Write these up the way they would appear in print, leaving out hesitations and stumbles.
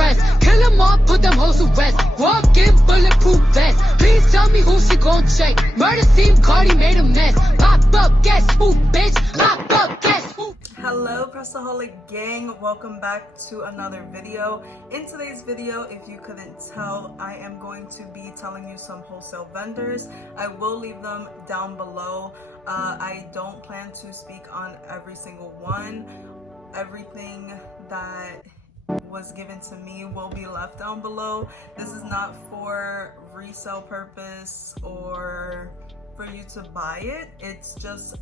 rest. Kill them all, put them hoes to rest. Walk in bulletproof vest. Please tell me who she gon' check. Murder scene, Cardi made a mess. Pop up, guess who, bitch? Pop up, guess who? Hello Pressedaholic gang, welcome back to another video. In today's video, if you couldn't tell, I am going to be telling you some wholesale vendors. I will leave them down below. I don't plan to speak on every single one. Everything that was given to me will be left down below. This is not for resale purpose or for you to buy it. It's just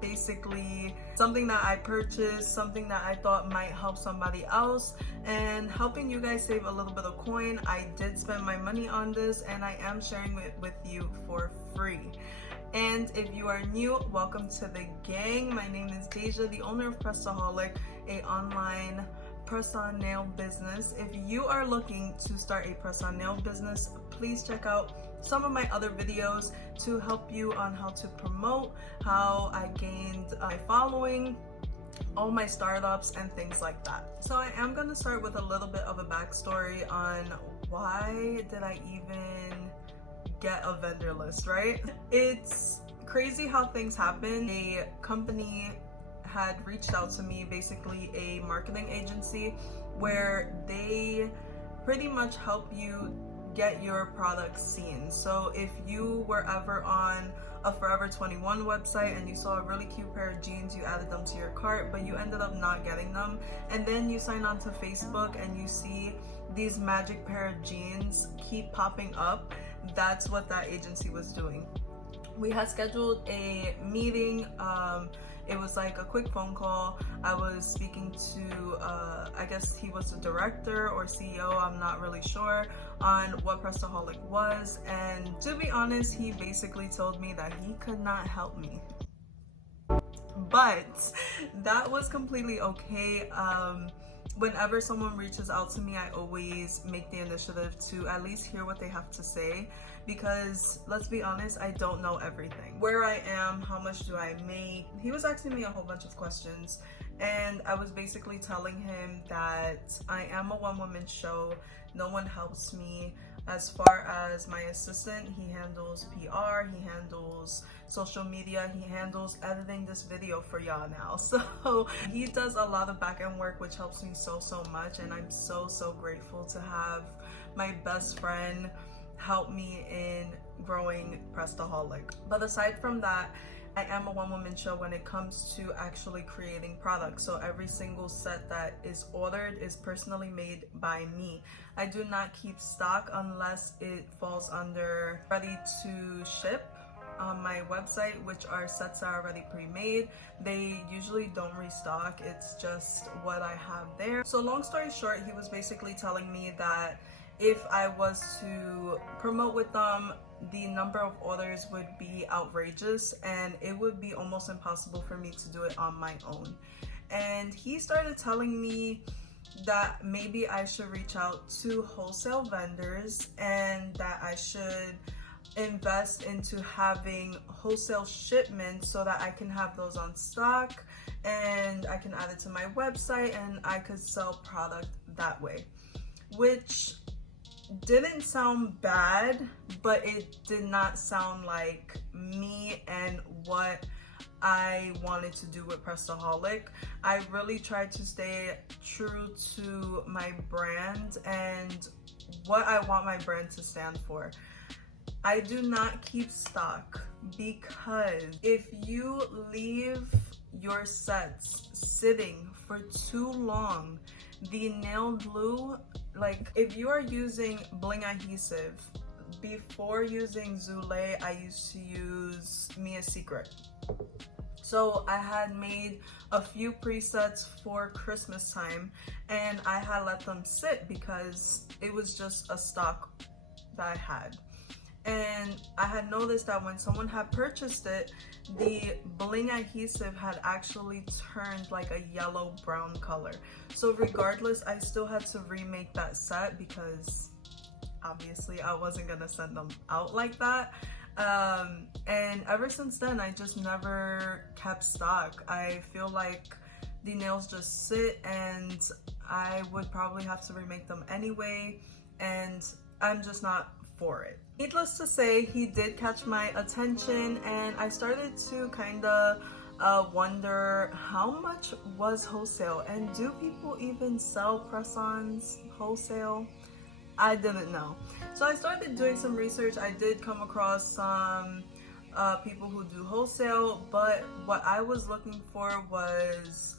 basically something that I purchased, something that I thought might help somebody else, and helping you guys save a little bit of coin. I did spend my money on this and I am sharing it with you for free. And if you are new, welcome to the gang. My name is Deja, the owner of Pressedaholic, a online press-on nail business. If you are looking to start a press-on nail business, please check out some of my other videos to help you on how to promote, how I gained my following, all my startups and things like that. So I am going to start with a little bit of a backstory on why did I even get a vendor list, right? It's crazy how things happen. A company had reached out to me, basically a marketing agency, where they pretty much help you get your products seen. So if you were ever on a Forever 21 website and you saw a really cute pair of jeans, you added them to your cart, but you ended up not getting them, and then you sign on to Facebook and you see these magic pair of jeans keep popping up, that's what that agency was doing. We had scheduled a meeting. It was like a quick phone call. I was speaking to, I guess he was the director or CEO, I'm not really sure, on what Pressedaholic was. And to be honest, he basically told me that he could not help me. But that was completely okay. Whenever someone reaches out to me, I always make the initiative to at least hear what they have to say, because let's be honest, I don't know everything. Where I am, how much do I make? He was asking me a whole bunch of questions, and I was basically telling him that I am a one-woman show. No one helps me. As far as my assistant, he handles PR, he handles social media, he handles editing this video for y'all now. So he does a lot of back-end work, which helps me so much, and I'm so grateful to have my best friend help me in growing Pressedaholic. But aside from that, I am a one-woman show when it comes to actually creating products. So every single set that is ordered is personally made by me. I do not keep stock unless it falls under ready to ship on my website, which are sets that are already pre-made. They usually don't restock. It's just what I have there. So long story short, he was basically telling me that if I was to promote with them, the number of orders would be outrageous and it would be almost impossible for me to do it on my own. And he started telling me that maybe I should reach out to wholesale vendors and that I should invest into having wholesale shipments so that I can have those on stock and I can add it to my website and I could sell product that way, which didn't sound bad, but it did not sound like me and what I wanted to do with Pressedaholic. I really tried to stay true to my brand and what I want my brand to stand for. I do not keep stock because if you leave your sets sitting for too long, the nail glue, like if you are using bling adhesive, before using Zule, I used to use Mia's Secret. So I had made a few presets for Christmas time and I had let them sit because it was just a stock that I had. And I had noticed that when someone had purchased it, the bling adhesive had actually turned like a yellow brown color. So regardless, I still had to remake that set because obviously I wasn't gonna send them out like that. And ever since then, I just never kept stock. I feel like the nails just sit and I would probably have to remake them anyway, and I'm just not for it. Needless to say, he did catch my attention, and I started to kind of wonder how much was wholesale, and do people even sell press-ons wholesale? I didn't know. So I started doing some research. I did come across some people who do wholesale, but what I was looking for was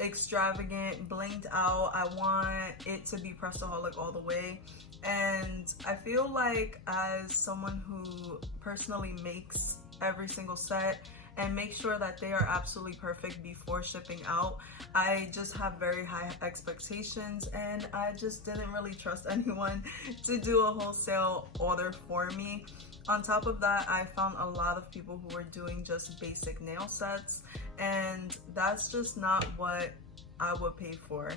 extravagant, blinged out. I want it to be Pressedaholic all the way. And I feel like, as someone who personally makes every single set and make sure that they are absolutely perfect before shipping out, I just have very high expectations, and I just didn't really trust anyone to do a wholesale order for me. On top of that, I found a lot of people who were doing just basic nail sets, and that's just not what I would pay for.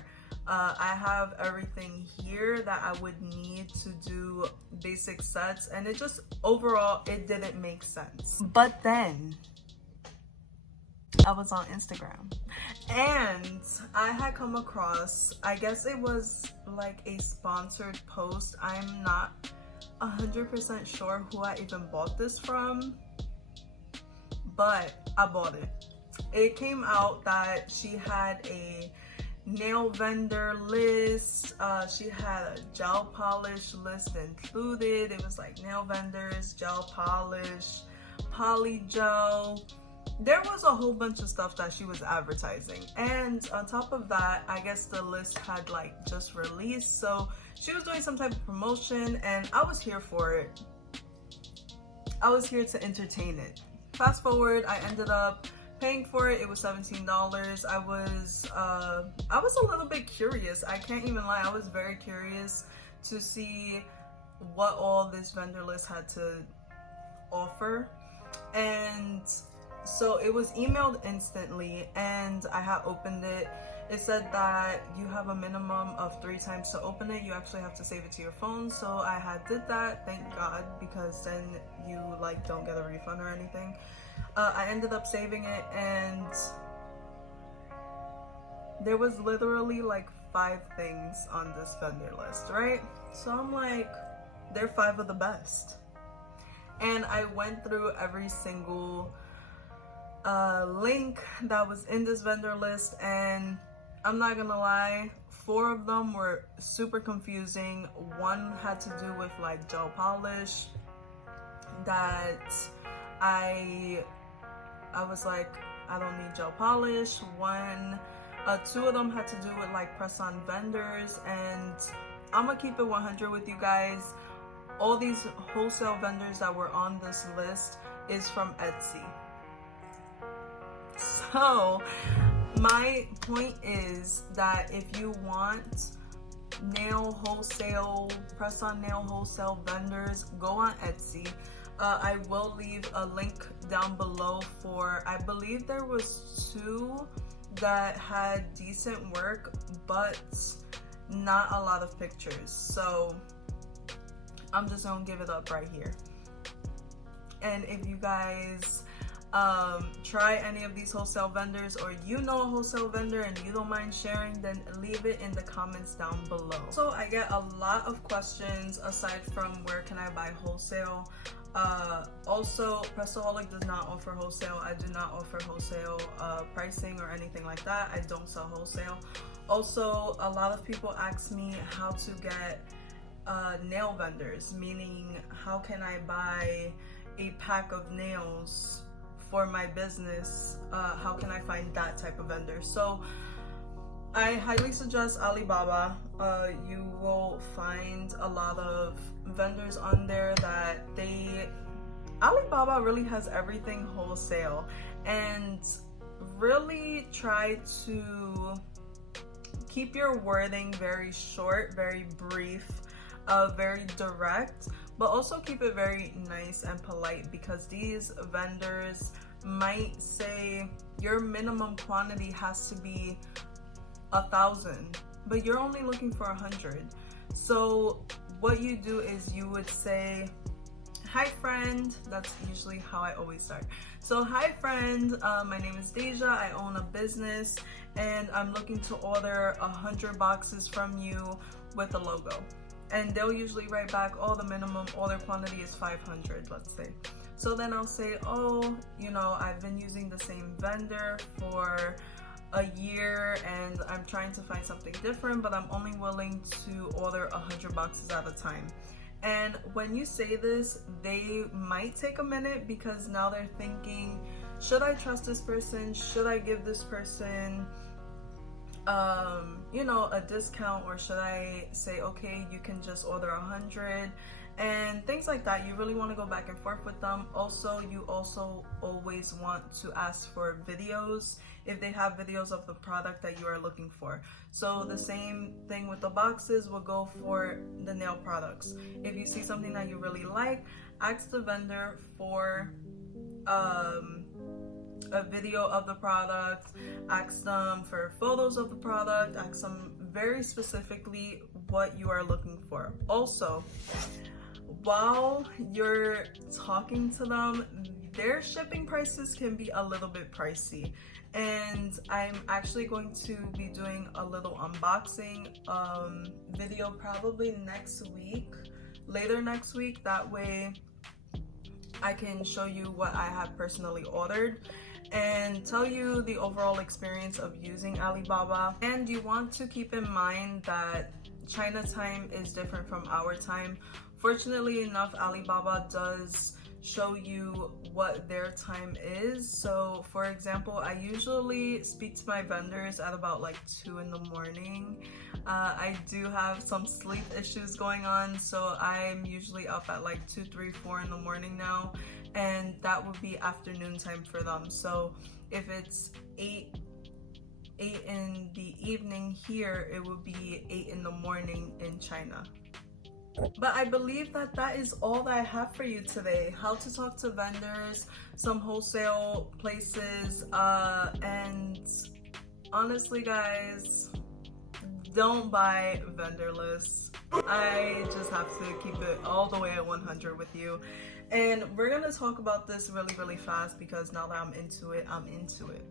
I have everything here that I would need to do basic sets, and it just, overall, it didn't make sense. But then I was on Instagram, and I had come across, I guess it was like a sponsored post. I'm not 100% sure who I even bought this from, but I bought it. It came out that she had a nail vendor list. She had a gel polish list included. It was like nail vendors, gel polish, polygel. There was a whole bunch of stuff that she was advertising, and on top of that, I guess the list had like just released, so she was doing some type of promotion, and I was here for it. I was here to entertain it. Fast forward, I ended up paying for it. It was $17. I was a little bit curious. I can't even lie. I was very curious to see what all this vendor list had to offer, and so it was emailed instantly, and I had opened it. It said that you have a minimum of 3 times to open it. You actually have to save it to your phone. So I had did that, thank God, because then you like don't get a refund or anything. I ended up saving it, and there was literally like 5 things on this vendor list, right? So I'm like, they're 5 of the best. And I went through every single link that was in this vendor list, and I'm not gonna lie, 4 of them were super confusing. One had to do with like gel polish that I was like, I don't need gel polish. 2 of them had to do with like press-on vendors, and I'm gonna keep it 100 with you guys. All these wholesale vendors that were on this list is from Etsy. So my point is that if you want nail wholesale, press-on nail wholesale vendors, go on Etsy. I will leave a link down below for, I believe there was 2 that had decent work, but not a lot of pictures. So I'm just gonna give it up right here. And if you guys try any of these wholesale vendors, or you know a wholesale vendor and you don't mind sharing, then leave it in the comments down below. So I get a lot of questions aside from where can I buy wholesale. Also, Pressedaholic does not offer wholesale. I do not offer wholesale pricing or anything like that. I don't sell wholesale. Also, a lot of people ask me how to get nail vendors, meaning how can I buy a pack of nails for my business. How can I find that type of vendor? So I highly suggest Alibaba. You will find a lot of vendors on there that Alibaba really has everything wholesale, and really try to keep your wording very short, very brief, very direct, but also keep it very nice and polite, because these vendors might say your minimum quantity has to be 1,000, but you're only looking for 100. So what you do is you would say, Hi friend, that's usually how I always start. So hi friend, my name is Deja, I own a business and I'm looking to order 100 boxes from you with a logo. And they'll usually write back, oh, the minimum order quantity is 500, let's say. So then I'll say, oh, you know, I've been using the same vendor for a year and I'm trying to find something different, but I'm only willing to order 100 boxes at a time. And when you say this, they might take a minute because now they're thinking, should I trust this person? Should I give this person you know, a discount, or should I say, okay, you can just order 100 and things like that. You really want to go back and forth with them. Also, you also always want to ask for videos if they have videos of the product that you are looking for. So the same thing with the boxes will go for the nail products. If you see something that you really like, ask the vendor for a video of the product, ask them for photos of the product, ask them very specifically what you are looking for. Also, while you're talking to them, their shipping prices can be a little bit pricey. And I'm actually going to be doing a little unboxing video probably later next week. That way I can show you what I have personally ordered and tell you the overall experience of using Alibaba. And you want to keep in mind that China time is different from our time. Fortunately enough, Alibaba does show you what their time is. So for example, I usually speak to my vendors at about like 2 in the morning. I do have some sleep issues going on, so I'm usually up at like 2, 3, 4 in the morning now, and that would be afternoon time for them. So if it's 8 in the evening here, it would be 8 in the morning in China. But I believe that that is all that I have for you today. How to talk to vendors, some wholesale places, and honestly guys, don't buy vendor lists. I just have to keep it all the way at 100 with you. And we're gonna talk about this really fast because now that I'm into it, I'm into it.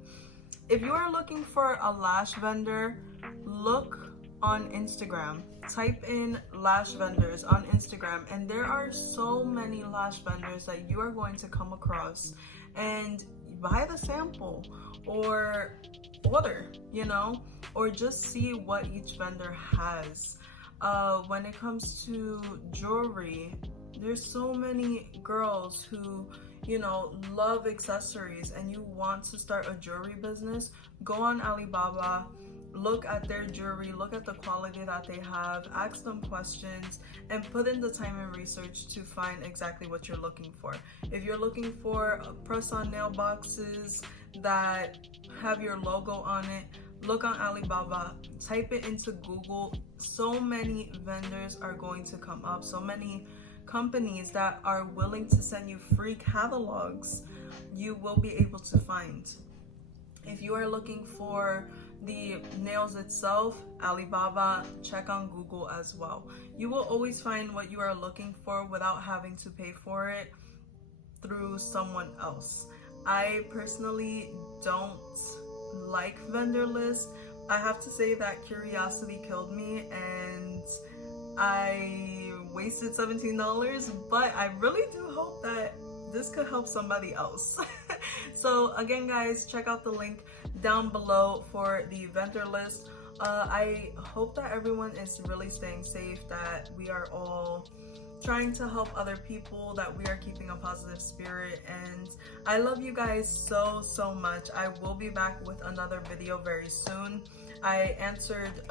If you are looking for a lash vendor, look on Instagram. Type in lash vendors on Instagram, and there are so many lash vendors that you are going to come across, and buy the sample or order, you know, or just see what each vendor has. When it comes to jewelry, there's so many girls who, you know, love accessories and you want to start a jewelry business. Go on Alibaba, look at their jewelry, look at the quality that they have, ask them questions, and put in the time and research to find exactly what you're looking for. If you're looking for press-on nail boxes that have your logo on it, look on Alibaba, type it into Google. So many vendors are going to come up, so many companies that are willing to send you free catalogs you will be able to find. If you are looking for the nails itself, Alibaba, check on Google as well. You will always find what you are looking for without having to pay for it through someone else. I personally don't like vendor lists. I have to say that curiosity killed me and I wasted $17, but I really do hope that this could help somebody else. So again guys, check out the link down below for the vendor list. I hope that everyone is really staying safe, that we are all trying to help other people, that we are keeping a positive spirit, and I love you guys so much. I will be back with another video very soon. I answered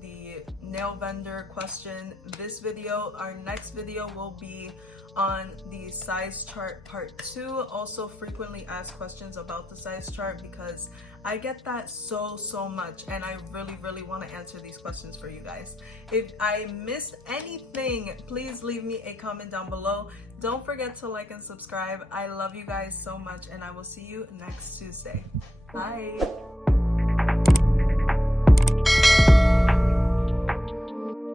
the nail vendor question this video. Our next video will be on the size chart part 2. Also frequently asked questions about the size chart because I get that so much and I really want to answer these questions for you guys. If I missed anything, please leave me a comment down below. Don't forget to like and subscribe. I love you guys so much and I will see you next Tuesday. Bye.